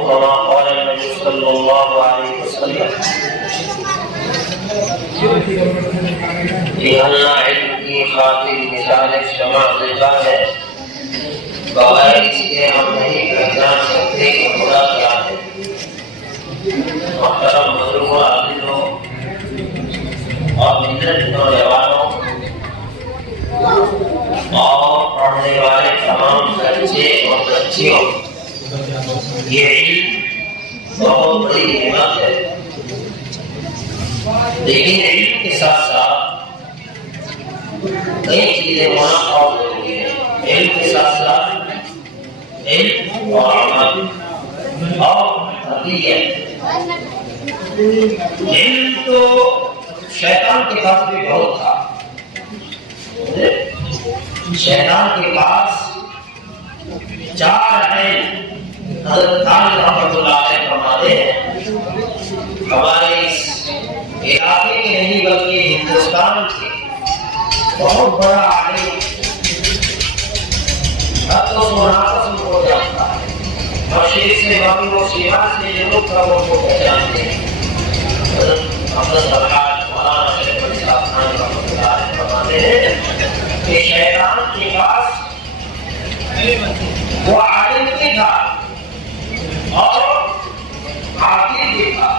كما قال النبي صلى الله عليه وسلم لأن علم کی خاطر مثال شمع زندہ ہے، بغیر اس کے ہم نہیں پہچان سکتے کہ خدا کیا ہے۔ محترم بزرگوں، عزیزوں اور ملت نوجوانوں اور پڑھنے والے تمام بچے اور بچیوں، یہ علم بہت بڑی نعمت ہے، لیکن علم کے ساتھ ساتھ کئی چیزیں ہونا اور ضروری ہے۔ علم کے ساتھ ساتھ علم اور عمل اور تربیت۔ علم تو شیطان کے پاس بھی بہت تھا۔ شیطان کے پاس 4 علم حضرت تعالی رحمۃ اللہ علیہ فرماتے ہیں، ہمارے اس علاقے کے نہیں بلکہ ہندوستان کے بہت بڑا عالم قسم کو جانتا ہے، مشرق سے مغرب و شمال سے جنوب تک وہ پہچانتے ہیں۔ حضرت الحاج مولانا شیخ علی صاحب خان رحمۃ اللہ علیہ فرماتے ہیں کہ شیطان کے پاس وہ عالم بھی تھا اور عاقل بھی تھا،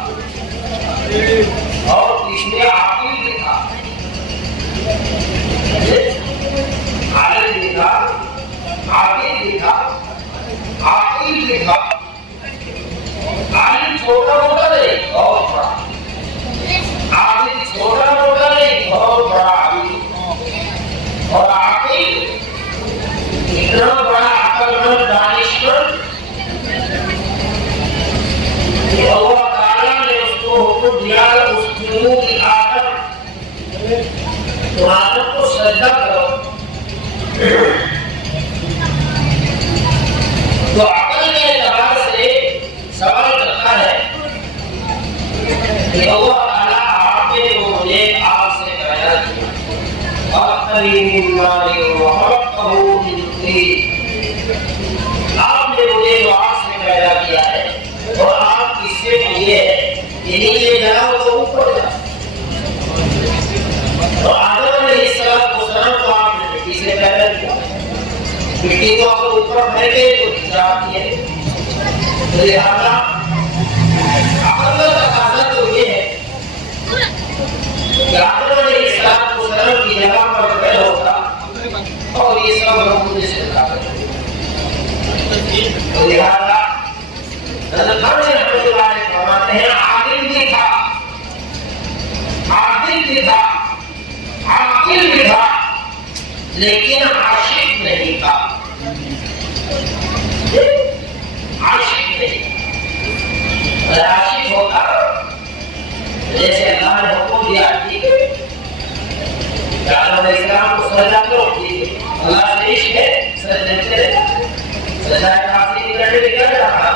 اور اس میں عاقل بھی تھا، عالم بھی تھا، عاقل بھی تھا، عاقل بھی تھا۔ عالم چھوٹا موٹا نہیں، بہت بڑا، عاقل چھوٹا موٹا نہیں، بہت بڑا عالم، اور عاقل اتنا بڑا عقل مند دانشمند کہ اللہ تعالیٰ نے اس کو حکم دیا اس جنوب کی آدم تو آدم کو سجدہ کرو، تو عقل کے اعتبار سے سوال کرتا ہے کہ اللہ تعالیٰ آپ نے تو مجھے آگ سے پیدا کیا، خلقتنی من نار وخلقتہ من طین، آپ نے مجھے آگ سے پیدا کیا ہے اور آپ کس سے کیے ہیں کہ نیچے جاؤ تو اوپر جاؤ۔ تو آدم علیہ السلام کو آپ نے مٹی سے پیدا کیا، مٹی کو اگر اوپر پھینکے تو نیچے آتی ہے، لہذا عقل کا تقاضا تو یہ ہے کہ آدم علیہ السلام کی جگہ پر پیدا ہوتا اور یہ سب لوگ مجھے سے کرتے، لہذا حضرت رحمۃ اللہ علیہ فرماتے ہیں عالم بھی تھا، عادل بھی تھا، عاقل بھی تھا، لیکن عاشق نہیں تھا، عاشق نہیں۔ اگر عاشق ہوتا جیسے اللہ نے حکم دیا ٹھیک ہے، آدم علیہ السلام کو سجدہ کرو ٹھیک ہے، اللہ سے عشق ہے سجدے کرے، سجدہ کافی کرنے میں کیا رہا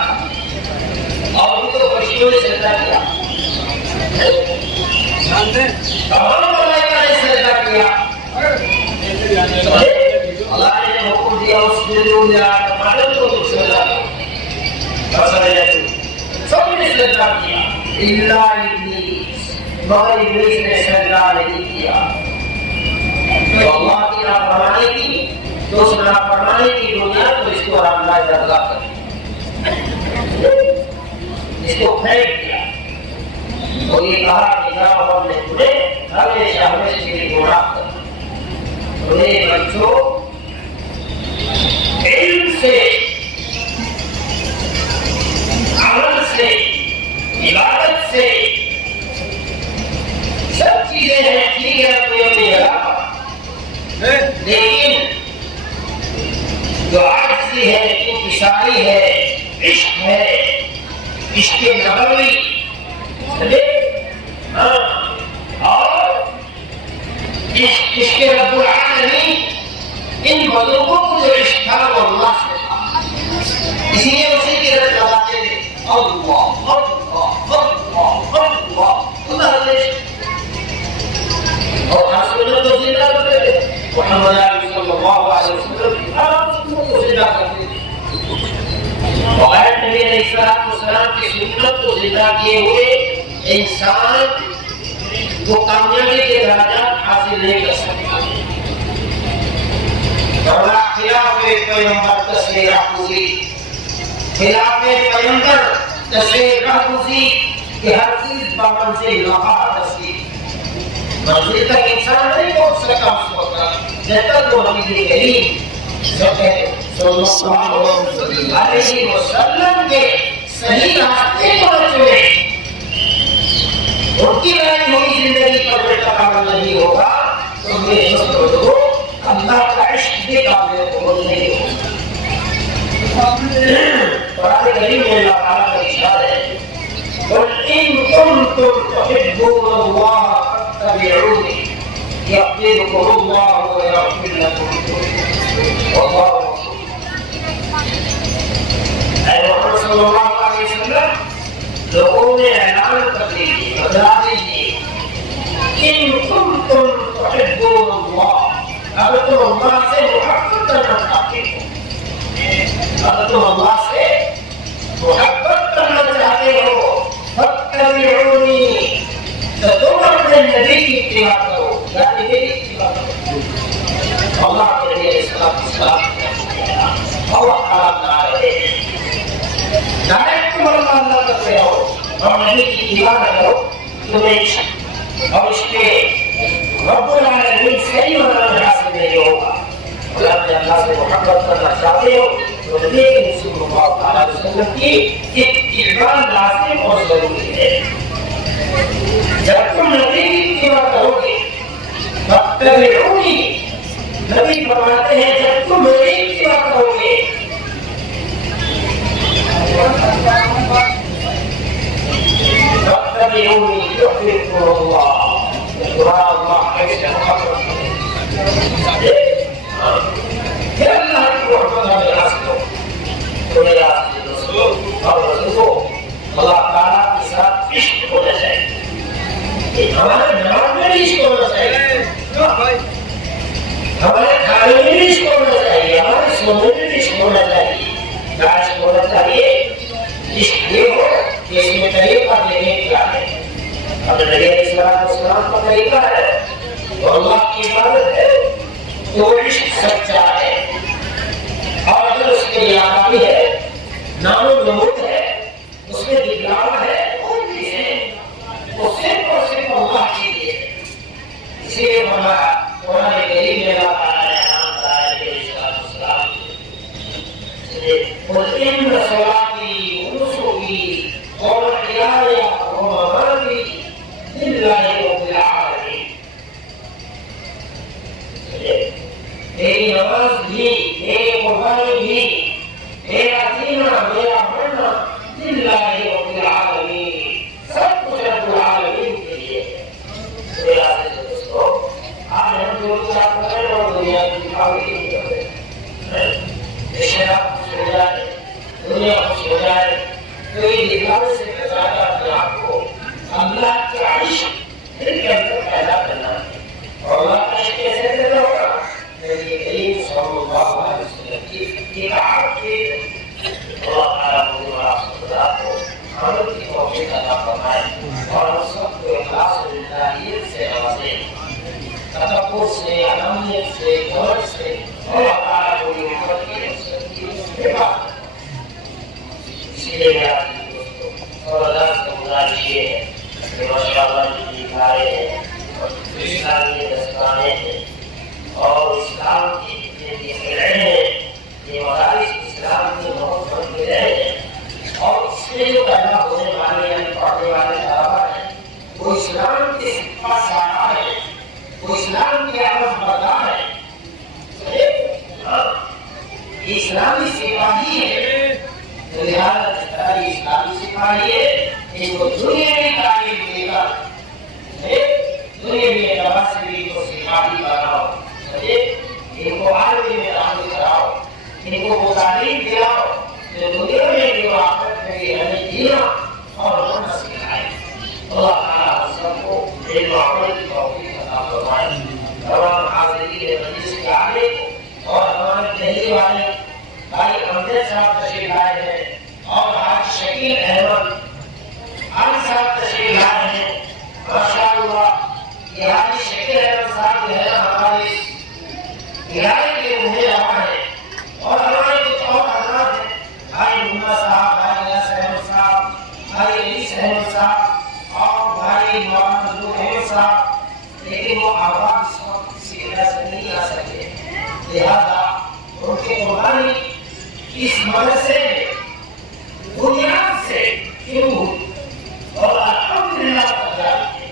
اور بھی تو فرشتوں نے سجدہ کیا، تمام ملائکہ نے سجدہ کیا، اللہ نے حکم دیا اس دنوں میں آدم کو سجدہ کرو، سب نے سجدہ کیا الا ابلیس، مگر ابلیس نے سجدہ نہیں کیا۔ تو اللہ کی نافرمانی کی، تو اس نافرمانی کی دنیا تو اس کو اللہ درگاہ کر اس کو پھینک دیا، تو یہ کہا کہ جب ہم نے تمہیں ہمیشہ ہمیشہ کے لیے گناہ کر تمہیں بچوں علم سے، عمل سے، عبادت سے سب چیزیں ہیں ٹھیک ہے اپنی اپنی جگہ، لیکن جو عاجزی ہے، انکساری ہے، عشق ہے، عشق نبوی اور عشق رب العالمین، ان بزرگوں کو جو عشق تھا وہ اللہ سے تھا، اسی لیے اسی کی رد لگاتے تھے اللہ اللہ اللہ اللہ اللہ علیہ، اور حسنت تو زندہ کرتے تھے محمد علیہ صلی اللہ علیہ وسلم کی آرام سے زندہ کرتے تھے، وغیر نبی علیہ السلام زندہ کیے ہوئے انسان وہ کامیابی کے درجات حاصل نہیں کر سکتا. ورنہ خلاف پیغمبر تصویر حضوری، خلاف پیغمبر تصویر حضوری کہ ہر چیز بمنزل لقاء تصویر، منزل تک انسان نہیں پہنچ سکتا اس وقت جب تک وہ نبی کریم صلی اللہ علیہ وسلم کے صحیح راستے کو نہ چنے، ان کی لائی ہوئی زندگی پر بیٹا نہیں ہوگا تو میرے دوستوں اللہ کا عشق بھی قابل قبول نہیں ہوگا. قرآن کریم میں اللہ تعالیٰ کا ارشاد ہے قل ان کنتم تحبون اللہ فاتبعونی یحببکم اللہ ویغفر لکم واللہ غفور. اے محمد صلی اللہ علیہ وسلم لوگوں نے اعلان کر دیجیے، بتا دیجیے ان کنتم تحبون اللہ، اگر تم اللہ سے محبت کرنا چاہتے ہو، اگر تم اللہ سے محبت کرنا چاہتے ہو فاتبعونی، تو تم اپنے نبی کی اتباع کرو، یعنی میری اتباع کرو. اللہ کے نبی علیہ السلام اور تعالیٰ رہے ڈائریکٹ تم اللہ کرتے رہو اور نبی کی اتباع نہ کرو، تمہیں اور اس کے رب العالمین صحیح معنی حاصل نہیں ہوگا. اور اپنے اللہ سے محبت کرنا چاہتے ہو تو نبی کریم صلی اللہ علیہ وسلم کی اتباع لازم اور ضروری ہے. جب تم نبی کی اتباع کرو گے فاتبعونی، نبی فرماتے ہیں جب تم میری اتباع کرو گے فاتبعونی یحببکم اللہ. اللہ ایسے محبت پھر اللہ کی محبت ہمیں حاصل ہو تو میرے حاصل دوستوں اور رسولوں اللہ تعالیٰ کے ساتھ عشق ہونا چاہیے. ہمارے دماغ میں بھی عشق ہونا چاہیے، ہمارے کھانے میں بھی عشق ہونا چاہیے، ہمارے سونے میں بھی عشق ہونا چاہیے. کیا عشق ہونا چاہیے؟ عشق یہ ہو کہ اس میں طریقہ دینے کیا ہے. اگر نبی علیہ السلام کا طریقہ ہے تو اللہ کی عبادت ہے تو عشق سچا ہے. اور اگر اس کے لیے آبادی ہے، نام و نمود ہے، اس میں دکھلاوا ہے، وہ بھی ہے، وہ صرف اور صرف اللہ کے لیے ہے. اسی لیے فرمایا قرآن کریم میں اللہ تعالیٰ نے نام بتایا کہ قل ان صلاتي ونسكي ومحياي ومماتي للہ رب العالمین. میری نماز بھی، میری قربانی بھی، میرا جینا، میرا مرنا للہ رب العالمین، سب کچھ رب العالمین کے لیے. میرے عزیز دوستو، آج ہم جو چاہ کر رہے ہیں اور دنیا کی دکھاوی نہیں کر رہے ہیں. شراب خوش ہو جائے، دنیا خوش ہو جائے تو یہ دکھاوے سے بچانا اپنے آپ کو اللہ کا عشق دل کے اندر پیدا کرنا ہے. اور اللہ کا عشق کیسے پیدا ہوگا؟ نبی کریم صلی اللہ علیہ وسلم کی اطاعت کے. اللہ تعالیٰ مجھے اور آپ کو عمل کی توفیق عطا فرمائے اور ہم سب کو اخلاص و للہیت سے نوازے، تکبر سے، انانیت سے، غرض سے. اللہ تعالیٰ کو یہ محبت کی نصرت کی حفاظت. اسی لیے میرا دوستوں اور اللہ سے گزارش یہ ہے کہ ماشاءاللہ جتنی ادارے ہیں اور اسلامی دستانے ہیں اور اسلام کی جتنے بھی خلائیں ہیں، یہ مدارس اسلام کی بہت بڑی رہے ہیں. اور اس میں جو پیدا ہونے والے یعنی پڑھنے والے طلبا ہیں وہ اسلام کے سپاہ سالار ہیں، وہ اسلام کے عرض بردار ہیں. یہ اسلامی سپاہی ہے، تو لہٰذا جس طرح یہ اسلامی سپاہی ہے ان کو دنیا میں تعلیم دے گا، دنیا میں اعتبار سے بھی ان کو سپاہی بناؤ، ان کو عالمی میں تعلیم کراؤ، ان کو وہ تعلیم دلاؤ جو دنیا میں بھی آخرت میں بھی ہمیں جینا اور ہونا سکھائے. اللہ تعالیٰ ہم سب کو علم و عمل کی توفیق عطا فرمائے. تمام حاضرین مجلس کے آگے اور ہمارے دہلی والے بھائی امجد صاحب تشریف لائے ہیں اور آج شکیل احمد صاحب تشریف لائے ہیں ماشاء اللہ. یہ حاجی شکیل احمد صاحب جو ہے نا ہمارے ادارے کے مجھے رہا ہے اور ہمارے کچھ اور حضرات ہیں بھائی منا صاحب بھائی نیاز احمد صاحب بھائی علی احمد صاحب اور بھائی محمد نور احمد صاحب لیکن وہ آواز اس وقت کسی وجہ سے نہیں آ سکتے لہذا ان کی قربانی اس مدرسے میں بنیاد سے شروع ہوئی اور الحمدللہ تک جاری ہے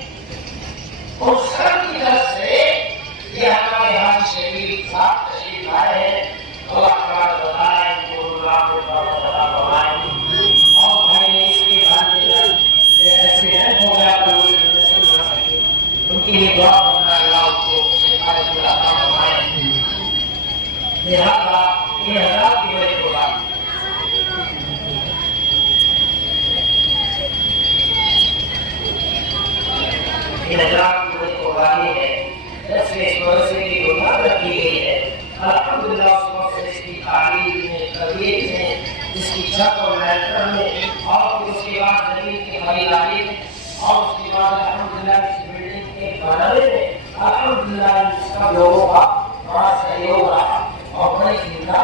اور سر کی طرف سے یہ ہمارے حاجی شریف صاحب تشریف لائے ہیں. اللہ تعالیٰ بتائیں ان کو اللہ کو تعالیٰ فرمائیں اور بھائی نے اس کے بعد ایکسیڈنٹ ہو گیا تو ان کے لیے دعا کرنا اللہ ان کو شفاعت عطا فرمائے. لہذا یہ حضرات کی بڑی قربانی حضرات کی بڑی قربانی ہے. جیسے اس مدرسے کی بنیاد رکھی گئی ہے الحمدللہ اس وقت سے اس کی تعلیم میں تربیت میں اس کی چھت اور لیٹر میں اور پھر اس کے بعد زمین کی خریداری میں اور اس کے بعد الحمدللہ اس بلڈنگ کے بنانے میں الحمدللہ اس کا لوگوں کا بڑا سہیوگ رہا اور بڑی امداد